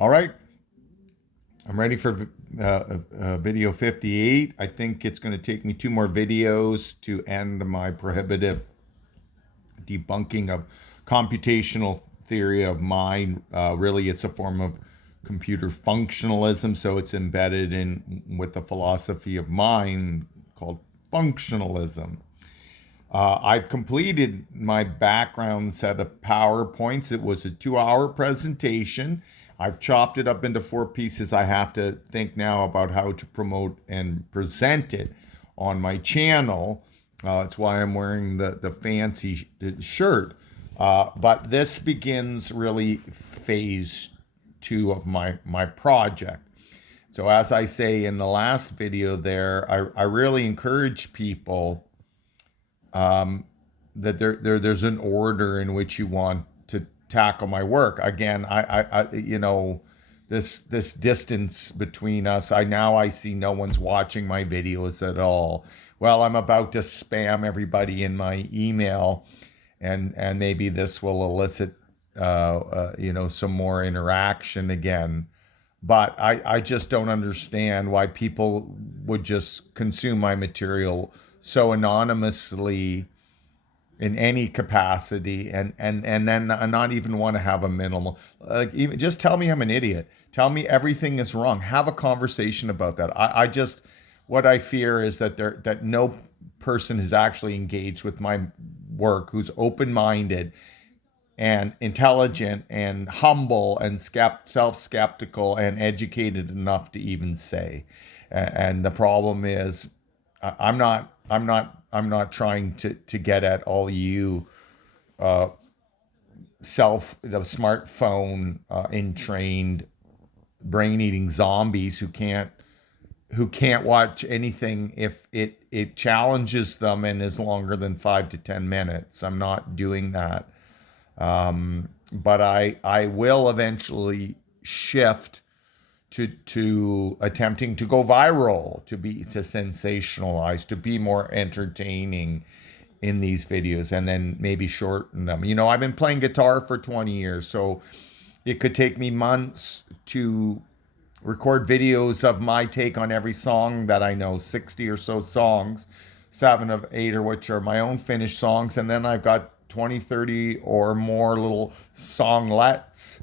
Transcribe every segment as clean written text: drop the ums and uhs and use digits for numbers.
All right, I'm ready for video 58. I think it's going to take me 2 more videos to end my prohibitive debunking of computational theory of mind. Really, it's a form of computer functionalism, so it's embedded in with the philosophy of mind called functionalism. I've completed my background set of PowerPoints. It was a 2-hour presentation. I've chopped it up into 4 pieces. I have to think now about how to promote and present it on my channel. That's why I'm wearing the fancy shirt. But this begins really phase 2 of my project. So as I say in the last video there, I really encourage people that there's an order in which you want to tackle my work. Again, I this distance between us. I see no one's watching my videos at all. Well, I'm about to spam everybody in my email, and maybe this will elicit some more interaction again. But I just don't understand why people would just consume my material so anonymously in any capacity and then not even want to have a minimal, like, even just tell me I'm an idiot. Tell me everything is wrong. Have a conversation about that. I just, what I fear is that no person has actually engaged with my work who's open-minded and intelligent and humble and self-skeptical and educated enough to even say. And the problem is, I'm not trying to get at all you the smartphone entrained brain-eating zombies who can't watch anything if it challenges them and is longer than 5 to 10 minutes. I'm not doing that. But I will eventually shift to attempting to go viral, to sensationalize, to be more entertaining in these videos, and then maybe shorten them. I've been playing guitar for 20 years, so it could take me months to record videos of my take on every song that I know, 60 or so songs, 7 of 8 of which are my own finished songs, and then I've got 20, 30 or more little songlets,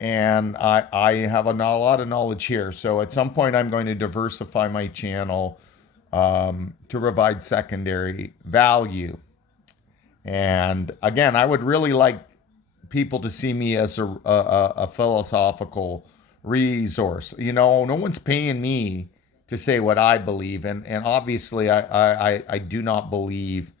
and I have a lot of knowledge here. So at some point I'm going to diversify my channel to provide secondary value. And again, I would really like people to see me as a philosophical resource. No one's paying me to say what I believe, and obviously I do not believe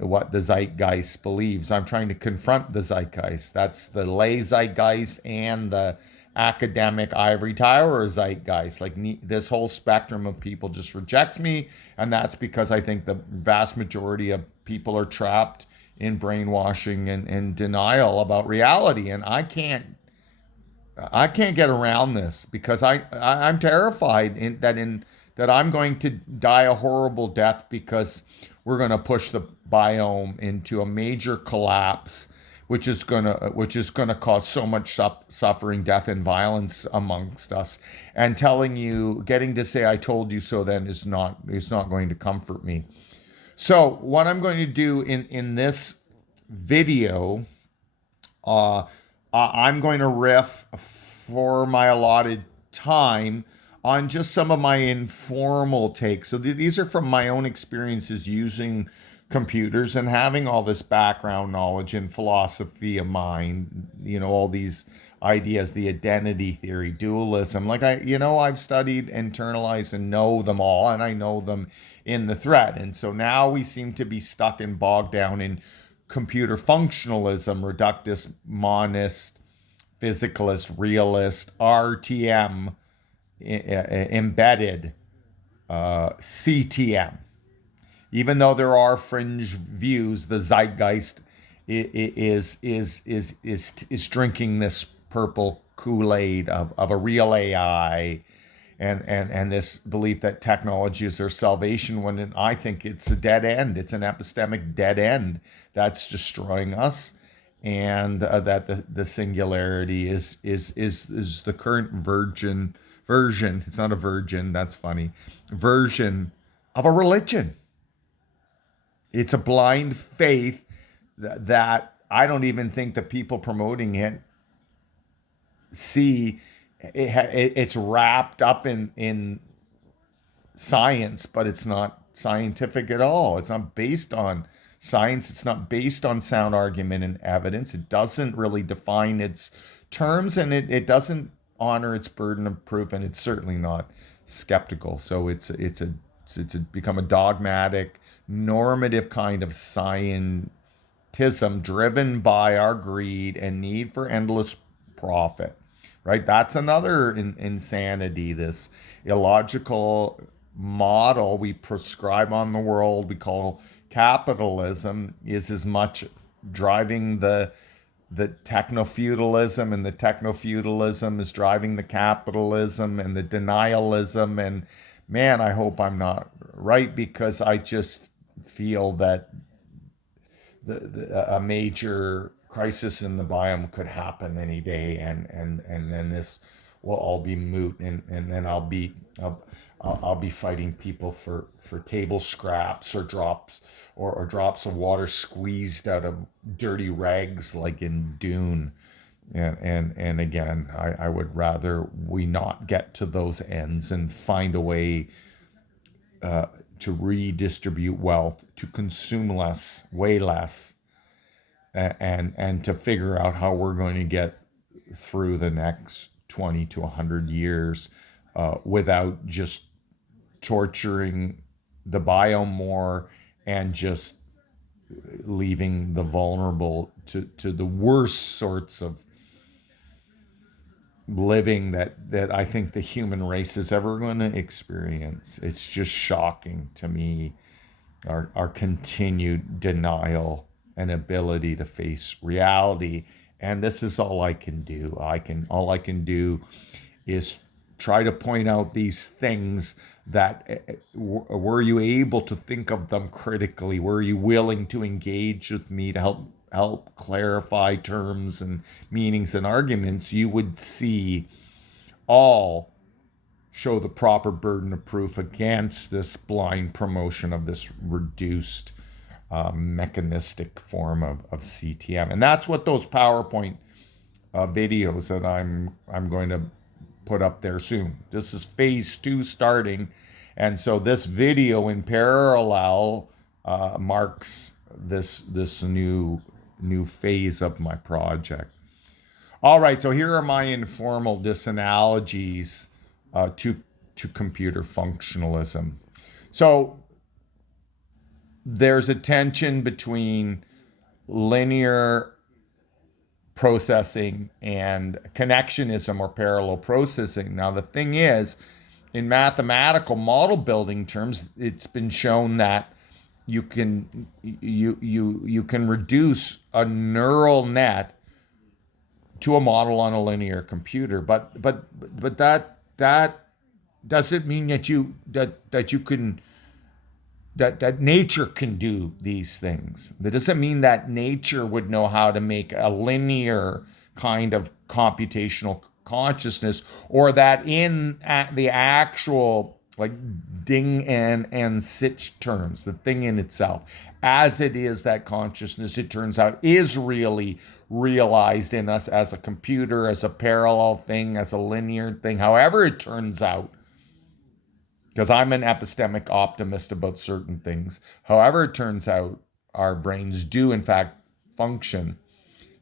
what the zeitgeist believes. I'm trying to confront the zeitgeist. That's the lay zeitgeist and the academic ivory tower zeitgeist. Like, this whole spectrum of people just rejects me, and that's because I think the vast majority of people are trapped in brainwashing and denial about reality, and I can't get around this, because I'm terrified that I'm going to die a horrible death, because we're going to push the biome into a major collapse, which is going to cause so much suffering, death, and violence amongst us. And getting to say "I told you so" then is not going to comfort me. So what I'm going to do in this video, I'm going to riff for my allotted time on just some of my informal takes. So these are from my own experiences using computers and having all this background knowledge in philosophy of mind, all these ideas, the identity theory, dualism. Like, I've studied, internalized, and know them all, and I know them in the thread. And so now we seem to be stuck and bogged down in computer functionalism, reductist, monist, physicalist, realist, RTM, embedded, CTM. Even though there are fringe views, the zeitgeist is drinking this purple Kool-Aid of a real AI, and this belief that technology is their salvation, when I think it's a dead end. It's an epistemic dead end that's destroying us. and that the singularity is the current version. It's not a virgin. That's funny. Version of a religion. It's a blind faith that I don't even think the people promoting it see. It's wrapped up in science, but it's not scientific at all. It's not based on science. It's not based on sound argument and evidence. It doesn't really define its terms, and it doesn't honor its burden of proof, and it's certainly not skeptical. So it's become a dogmatic, normative kind of scientism driven by our greed and need for endless profit. Right? That's another insanity. This illogical model we prescribe on the world we call capitalism is as much driving the techno-feudalism, and the techno-feudalism is driving the capitalism and the denialism. And man, I hope I'm not right, because I just feel that a major crisis in the biome could happen any day, and then this will all be moot, and then I'll be fighting people for table scraps or drops of water squeezed out of dirty rags like in Dune. And again, I would rather we not get to those ends and find a way to redistribute wealth, to consume less, way less, and to figure out how we're going to get through the next 20 to 100 years without just torturing the biome more and just leaving the vulnerable to the worst sorts of living that I think the human race is ever going to experience. It's just shocking to me, our continued denial and ability to face reality. And this is all I can do. All I can do is try to point out these things that were you able to think of them critically? Were you willing to engage with me to help clarify terms and meanings and arguments? You would see all show the proper burden of proof against this blind promotion of this reduced mechanistic form of CTM. And that's what those PowerPoint videos that I'm going to put up there soon. This is phase 2 starting. And so this video in parallel marks this new phase of my project. All right, so here are my informal disanalogies to computer functionalism. So there's a tension between linear processing and connectionism or parallel processing. Now, the thing is, in mathematical model building terms, it's been shown that you can reduce a neural net to a model on a linear computer, but that doesn't mean that nature can do these things. That doesn't mean that nature would know how to make a linear kind of computational consciousness, or that in the actual like ding and sich terms, the thing in itself, as it is, that consciousness, it turns out, is really realized in us as a computer, as a parallel thing, as a linear thing, however it turns out. Because I'm an epistemic optimist about certain things. However it turns out, our brains do in fact function.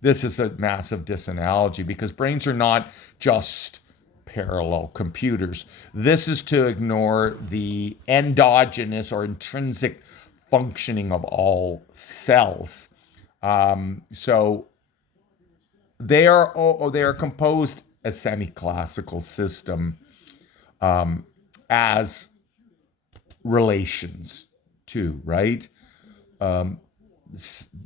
This is a massive disanalogy, because brains are not just parallel computers. This is to ignore the endogenous or intrinsic functioning of all cells. So they are composed a semi-classical system as relations too, right?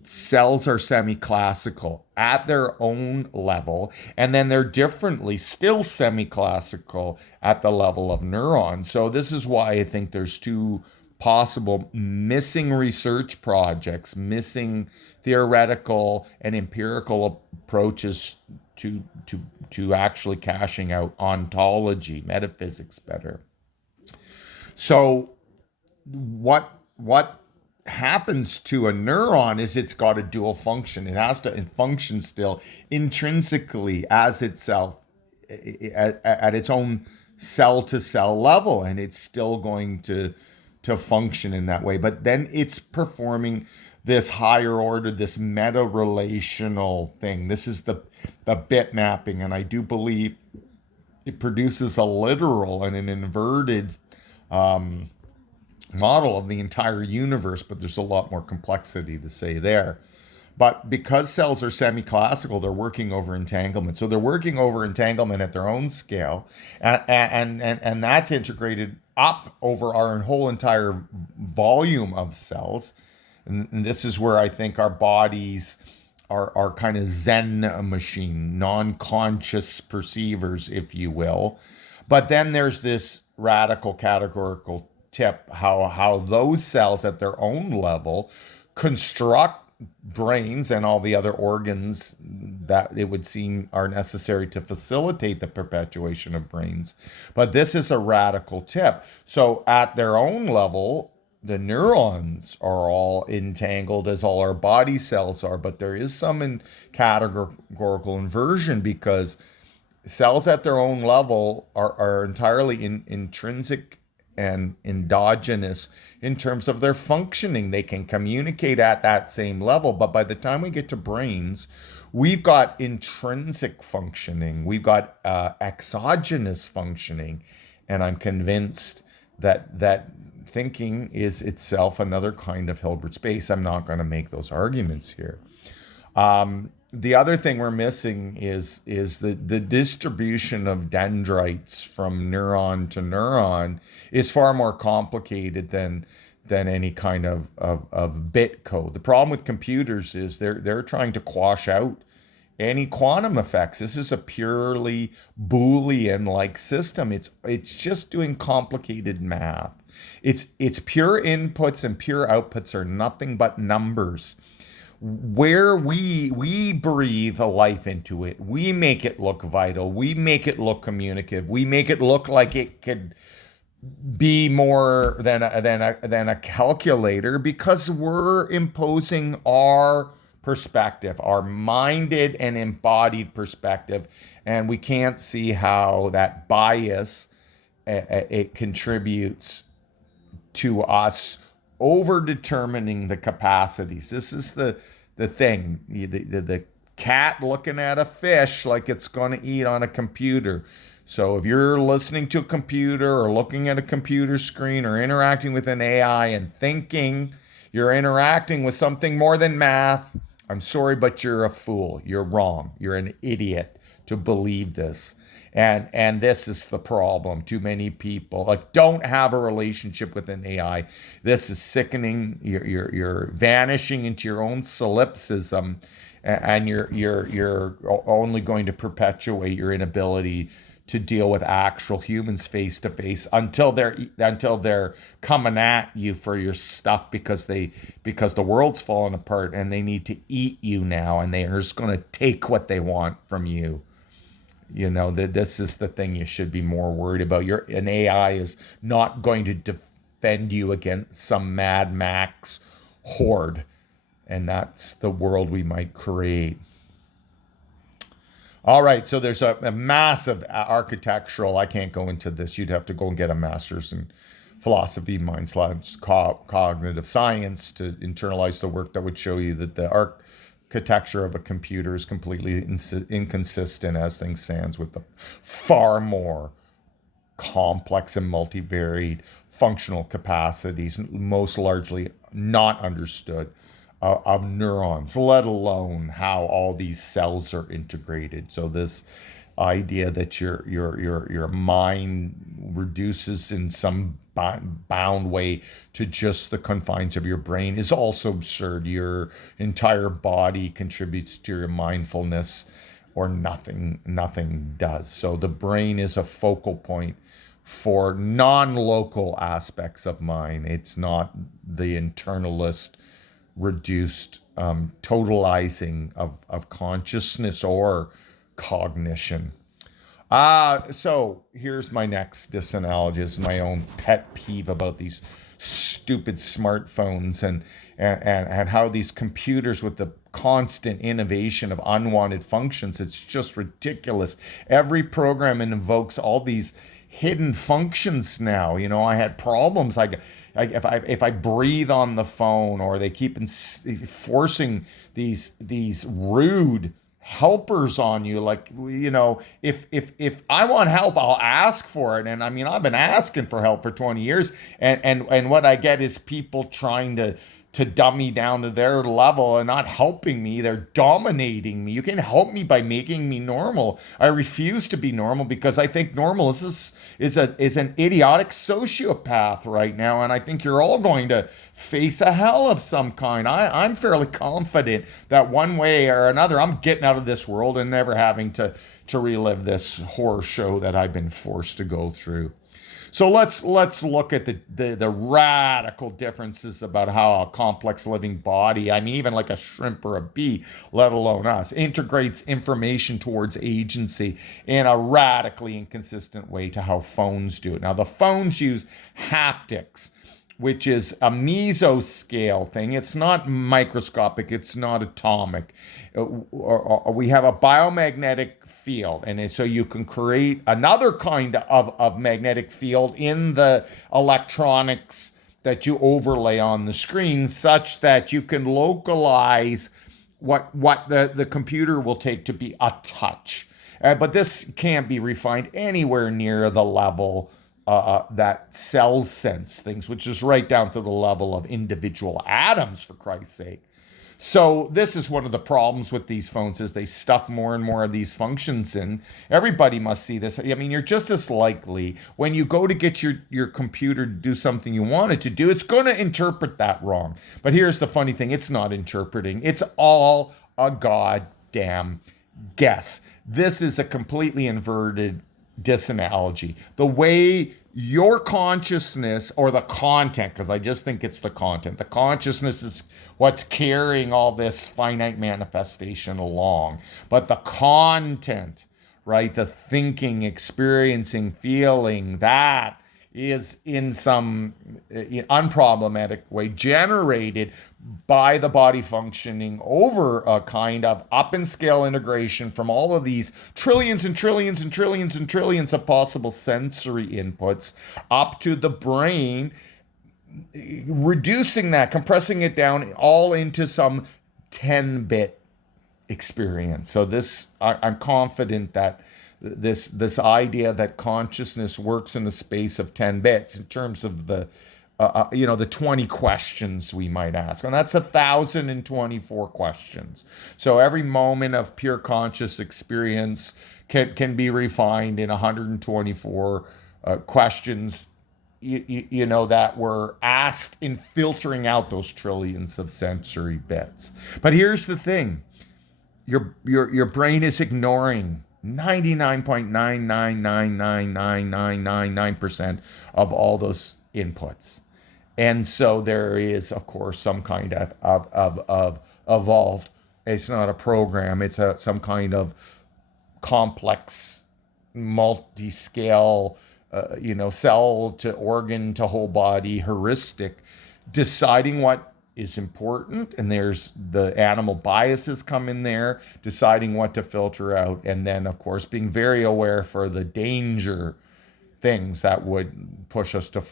Cells are semi-classical at their own level, and then they're differently still semi-classical at the level of neurons. So this is why I think there's two possible missing research projects, missing theoretical and empirical approaches to actually cashing out ontology, metaphysics better. So what happens to a neuron is it's got a dual function. It has to function still intrinsically as itself at its own cell to cell level, and it's still going to function in that way. But then it's performing this higher order, this meta relational thing. This is the bit mapping, and I do believe it produces a literal and an inverted model of the entire universe, but there's a lot more complexity to say there. But because cells are semi-classical, they're working over entanglement. So they're working over entanglement at their own scale, and that's integrated up over our whole entire volume of cells. And this is where I think our bodies are kind of Zen machine, non-conscious perceivers, if you will. But then there's this radical categorical tip, how those cells at their own level construct brains and all the other organs that it would seem are necessary to facilitate the perpetuation of brains. But this is a radical tip. So at their own level, the neurons are all entangled as all our body cells are, but there is some categorical inversion because cells at their own level are entirely intrinsic and endogenous in terms of their functioning. They can communicate at that same level, but by the time we get to brains, we've got intrinsic functioning, we've got exogenous functioning, and I'm convinced that thinking is itself another kind of Hilbert space. I'm not going to make those arguments here. The other thing we're missing is the distribution of dendrites from neuron to neuron is far more complicated than any kind of bit code. The problem with computers is they're trying to quash out any quantum effects. This is a purely Boolean-like system. It's just doing complicated math. It's pure inputs and pure outputs are nothing but numbers. Where we breathe a life into it, we make it look vital, we make it look communicative, we make it look like it could be more than a calculator, because we're imposing our perspective, our minded and embodied perspective, and we can't see how that bias it contributes to us over determining the capacities. This is the thing. The cat looking at a fish like it's going to eat on a computer. So if you're listening to a computer or looking at a computer screen or interacting with an AI and thinking you're interacting with something more than math, I'm sorry, but you're a fool. You're wrong. You're an idiot to believe this. And this is the problem. Too many people don't have a relationship with an AI. This is sickening. You're vanishing into your own solipsism, and you're only going to perpetuate your inability to deal with actual humans face to face until they're coming at you for your stuff because the world's falling apart and they need to eat you now, and they are just going to take what they want from you. You know, that this is the thing you should be more worried about. An AI is not going to defend you against some Mad Max horde. And that's the world we might create. All right, so there's a massive architectural, I can't go into this. You'd have to go and get a master's in philosophy, cognitive science to internalize the work that would show you that the architecture of a computer is completely inconsistent as things stand with the far more complex and multivariate functional capacities, most largely not understood, of neurons, let alone how all these cells are integrated. So this idea that your mind reduces in some bound way to just the confines of your brain is also absurd. Your entire body contributes to your mindfulness, or nothing does. So the brain is a focal point for non-local aspects of mind. It's not the internalist, reduced totalizing of consciousness or cognition. So here's my next disanalogy. This is my own pet peeve about these stupid smartphones and how these computers with the constant innovation of unwanted functions, it's just ridiculous. Every program invokes all these hidden functions now. I had problems. If I breathe on the phone, or they keep forcing these rude helpers on you, like, if I want help, I'll ask for it. And I mean, I've been asking for help for 20 years, and what I get is people trying to dumb me down to their level and not helping me. They're dominating me. You can help me by making me normal. I refuse to be normal because I think normal is an idiotic sociopath right now, and I think you're all going to face a hell of some kind. I'm fairly confident that one way or another, I'm getting out of this world and never having to relive this horror show that I've been forced to go through. So let's look at the radical differences about how a complex living body, I mean, even like a shrimp or a bee, let alone us, integrates information towards agency in a radically inconsistent way to how phones do it. Now, the phones use haptics, which is a mesoscale thing. It's not microscopic. It's not atomic. We have a biomagnetic field, and so you can create another kind of magnetic field in the electronics that you overlay on the screen, such that you can localize what the computer will take to be a touch. But this can't be refined anywhere near the level that cells sense things, which is right down to the level of individual atoms, for Christ's sake. So this is one of the problems with these phones, is they stuff more and more of these functions in. Everybody must see this. I mean, you're just as likely when you go to get your computer to do something you want it to do, it's going to interpret that wrong. But here's the funny thing. It's not interpreting. It's all a goddamn guess. This is a completely inverted disanalogy. The way your consciousness, or the content, because I just think it's the content. The consciousness is what's carrying all this finite manifestation along. But the content, right, the thinking, experiencing, feeling, that is in some unproblematic way generated by the body functioning over a kind of up in scale integration from all of these trillions and trillions and trillions and trillions of possible sensory inputs up to the brain, reducing that, compressing it down all into some 10-bit experience. So this, I'm confident that this idea that consciousness works in the space of 10 bits in terms of the 20 questions we might ask. And that's 1,024 questions. So every moment of pure conscious experience can be refined in 124 questions, that were asked in filtering out those trillions of sensory bits. But here's the thing. Your brain is ignoring 99.9999999% of all those inputs. And so there is, of course, some kind of evolved, it's not a program, it's some kind of complex, multi-scale, cell to organ to whole body heuristic, deciding what is important, and there's the animal biases come in there, deciding what to filter out, and then of course being very aware for the danger things that would push us to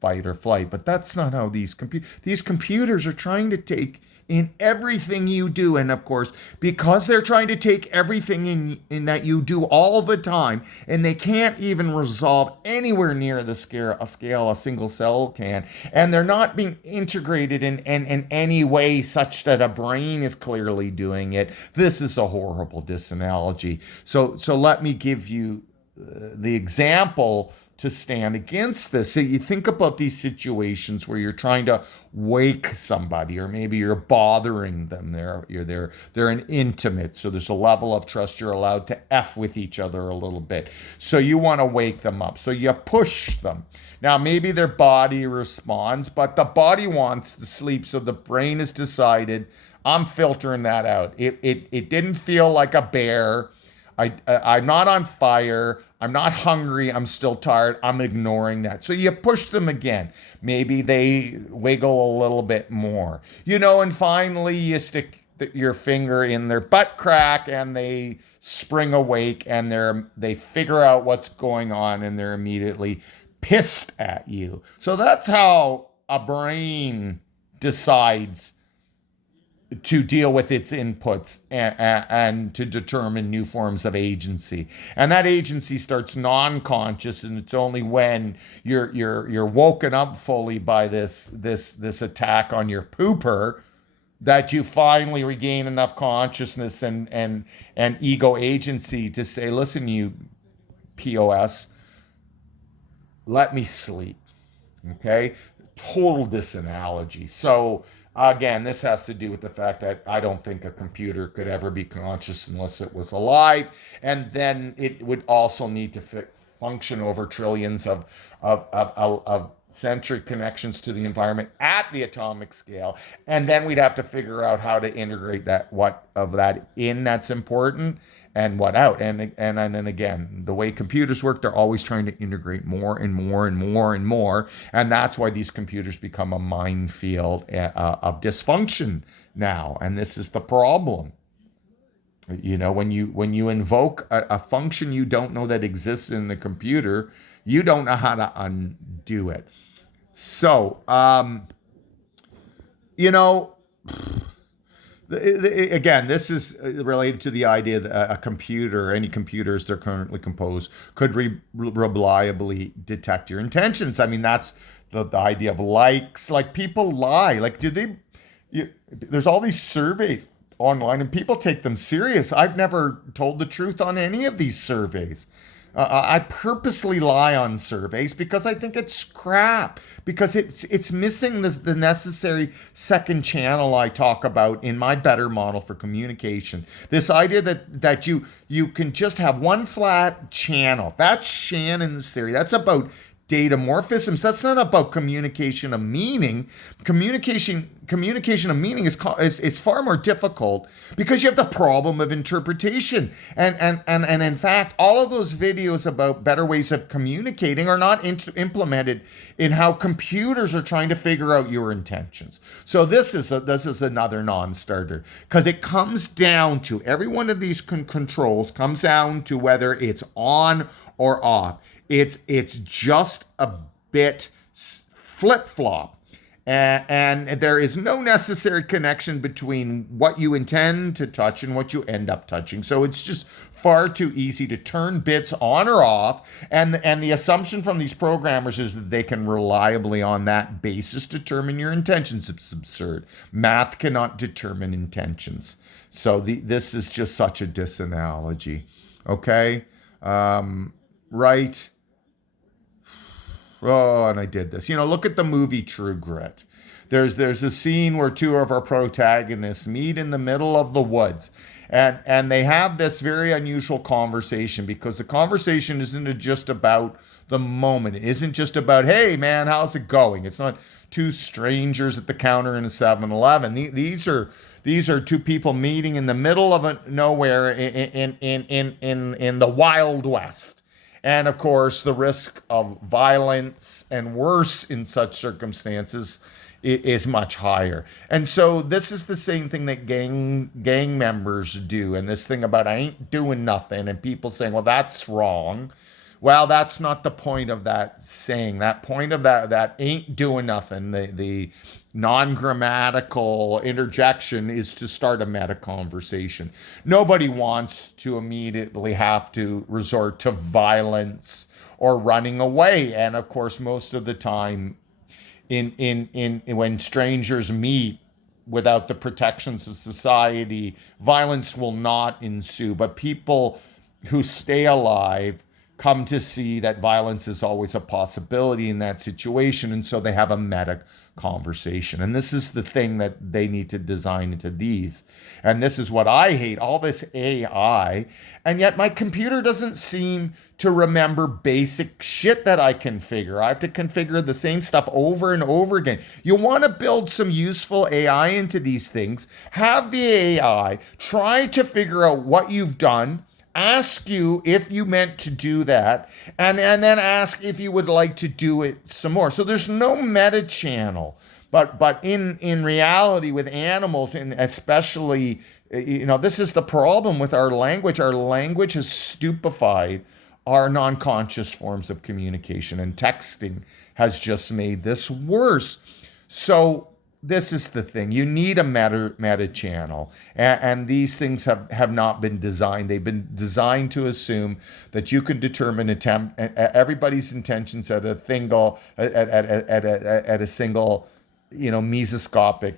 fight or flight. But that's not how these computers are trying to take in everything you do. And of course, because they're trying to take everything in that you do all the time, and they can't even resolve anywhere near the scale a single cell can, and they're not being integrated in any way such that a brain is clearly doing it. This is a horrible disanalogy. So let me give you the example to stand against this. So you think about these situations where you're trying to wake somebody, or maybe you're bothering them. They're an intimate, so there's a level of trust. You're allowed to F with each other a little bit. So you want to wake them up. So you push them. Now maybe their body responds, but the body wants to sleep. So the brain has decided, I'm filtering that out. It didn't feel like a bear. I'm not on fire. I'm not hungry. I'm still tired. I'm ignoring that. So you push them again. Maybe they wiggle a little bit more. And finally you stick your finger in their butt crack and they spring awake and they figure out what's going on and they're immediately pissed at you. So that's how a brain decides to deal with its inputs and to determine new forms of agency. And that agency starts non-conscious, and it's only when you're woken up fully by this attack on your pooper that you finally regain enough consciousness and ego agency to say, listen, you POS, let me sleep. Okay? Total disanalogy. So again, this has to do with the fact that I don't think a computer could ever be conscious unless it was alive. And then it would also need to function over trillions of centric connections to the environment at the atomic scale. And then we'd have to figure out how to integrate what of that in that's important and what out. And then again, the way computers work, they're always trying to integrate more and more and more and more. And that's why these computers become a minefield of dysfunction now. And this is the problem. When you invoke a function you don't know that exists in the computer, you don't know how to undo it. So, again, this is related to the idea that a computer, any computers that are currently composed, could reliably detect your intentions. I mean, that's the idea of likes. Like, people lie. Like, there's all these surveys online and people take them serious. I've never told the truth on any of these surveys. I purposely lie on surveys because I think it's crap, because it's missing the necessary second channel I talk about in my better model for communication. This idea that you can just have one flat channel. That's Shannon's theory. That's about data morphisms. That's not about communication of meaning. Communication of meaning is far more difficult because you have the problem of interpretation. And in fact, all of those videos about better ways of communicating are not implemented in how computers are trying to figure out your intentions. So this is another non-starter, because it comes down to every one of these controls comes down to whether it's on or off. It's just a bit flip-flop. And there is no necessary connection between what you intend to touch and what you end up touching. So it's just far too easy to turn bits on or off. And the assumption from these programmers is that they can reliably, on that basis, determine your intentions. It's absurd. Math cannot determine intentions. So this is just such a disanalogy. Okay? Right? Oh, and I did this. Look at the movie True Grit. There's a scene where two of our protagonists meet in the middle of the woods. And they have this very unusual conversation, because the conversation isn't just about the moment. It isn't just about, hey, man, how's it going? It's not two strangers at the counter in a 7-Eleven. These are two people meeting in the middle of nowhere in the Wild West. And of course, the risk of violence and worse in such circumstances is much higher. And so this is the same thing that gang members do. And this thing about I ain't doing nothing, and people saying, well, that's wrong. Well, that's not the point of that saying. That point of that ain't doing nothing, the non-grammatical interjection, is to start a meta conversation. Nobody wants to immediately have to resort to violence or running away. And of course, most of the time when strangers meet without the protections of society, violence will not ensue. But people who stay alive come to see that violence is always a possibility in that situation. And so they have a meta conversation. And this is the thing that they need to design into these. And this is what I hate, all this AI. And yet my computer doesn't seem to remember basic shit that I configure. I have to configure the same stuff over and over again. You want to build some useful AI into these things, have the AI try to figure out what you've done, ask you if you meant to do that, and then ask if you would like to do it some more. So there's no meta channel. But in reality with animals, and especially, this is the problem with our language. Our language has stupefied our non-conscious forms of communication, and texting has just made this worse. So this is the thing. You need a meta channel. And these things have not been designed. They've been designed to assume that you can determine everybody's intentions at a single, mesoscopic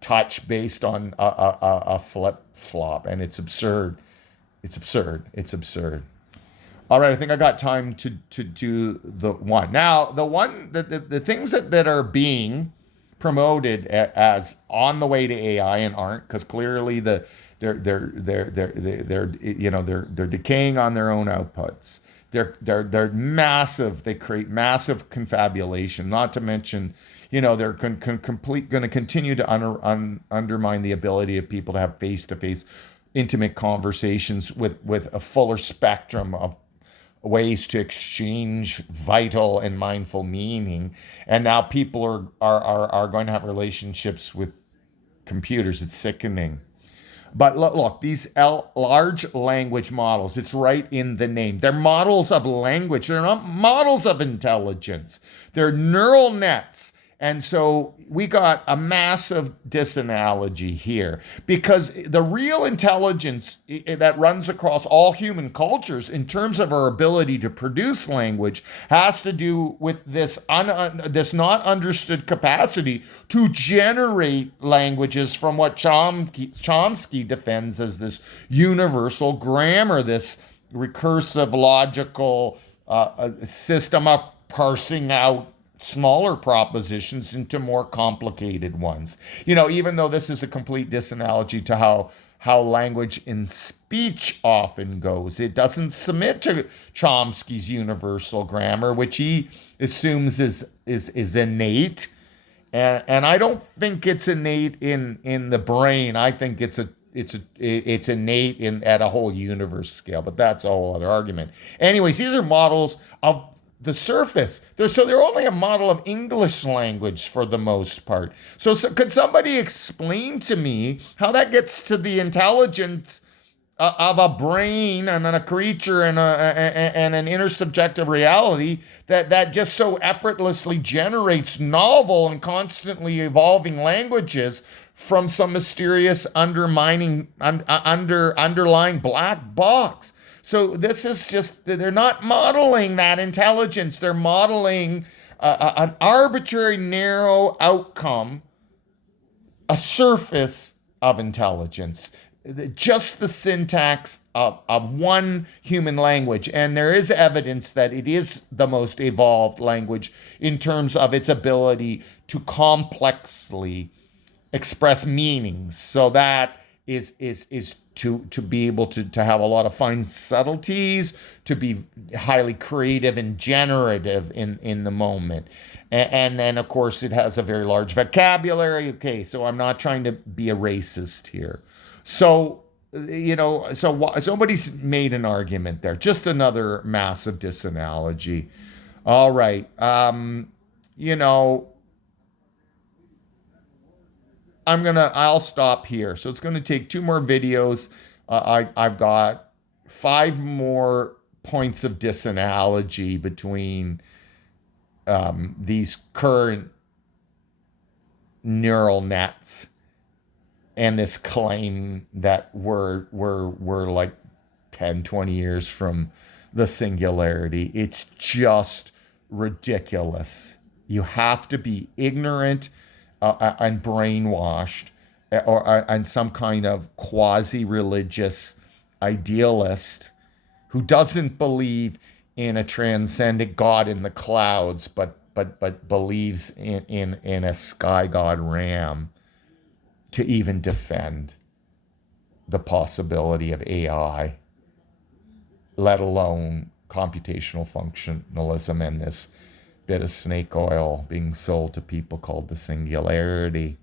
touch based on a flip-flop. And it's absurd. It's absurd. It's absurd. All right, I think I got time to do the one. Now, the things that are being promoted as on the way to AI and aren't, because clearly they're decaying on their own outputs. They're massive. They create massive confabulation. Not to mention, they're going to continue to undermine the ability of people to have face-to-face, intimate conversations with a fuller spectrum of ways to exchange vital and mindful meaning. And now people are going to have relationships with computers. It's sickening. But look, these large language models, it's right in the name. They're models of language. They're not models of intelligence. They're neural nets. And so we got a massive disanalogy here, because the real intelligence that runs across all human cultures in terms of our ability to produce language has to do with this not understood capacity to generate languages from what Chomsky defends as this universal grammar, this recursive logical system of parsing out smaller propositions into more complicated ones. Even though this is a complete disanalogy to how language in speech often goes, it doesn't submit to Chomsky's universal grammar, which he assumes is innate. And I don't think it's innate in the brain. I think it's innate at a whole universe scale, but that's a whole other argument. Anyways, these are models of the surface. They're only a model of English language for the most part. So could somebody explain to me how that gets to the intelligence of a brain and a creature and an intersubjective reality that just so effortlessly generates novel and constantly evolving languages from some mysterious underlying black box? So this is just, they're not modeling that intelligence. They're modeling an arbitrary, narrow outcome, a surface of intelligence, just the syntax of one human language. And there is evidence that it is the most evolved language in terms of its ability to complexly express meanings. So that is to be able to have a lot of fine subtleties, to be highly creative and generative in the moment. And then, of course, it has a very large vocabulary. Okay, so I'm not trying to be a racist here. So, somebody's made an argument there. Just another massive disanalogy. All right. I'll stop here. So it's going to take 2 more videos. I've got 5 more points of disanalogy between these current neural nets and this claim that we're like 10, 20 years from the singularity. It's just ridiculous. You have to be ignorant and brainwashed, and some kind of quasi-religious idealist who doesn't believe in a transcendent God in the clouds, but believes in a sky god Ram, to even defend the possibility of AI, let alone computational functionalism and this bit of snake oil being sold to people called the Singularity.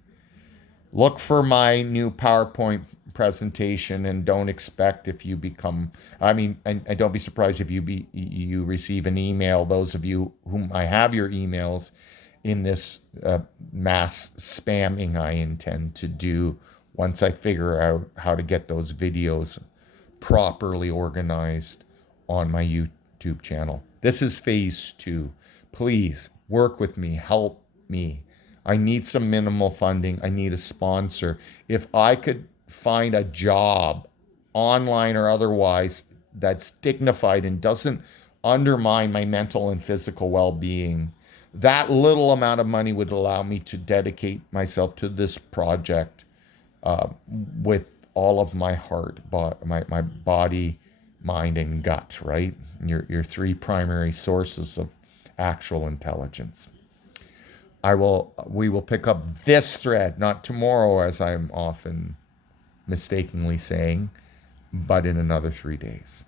Look for my new PowerPoint presentation, and don't expect, if you become, and don't be surprised if you receive an email, those of you whom I have your emails, in this mass spamming I intend to do once I figure out how to get those videos properly organized on my YouTube channel. This is phase 2. Please work with me, help me. I need some minimal funding. I need a sponsor. If I could find a job, online or otherwise, that's dignified and doesn't undermine my mental and physical well-being, that little amount of money would allow me to dedicate myself to this project with all of my heart, my body, mind, and gut, right? Your 3 primary sources of actual intelligence. We will pick up this thread, not tomorrow, as I'm often mistakenly saying, but in another 3 days.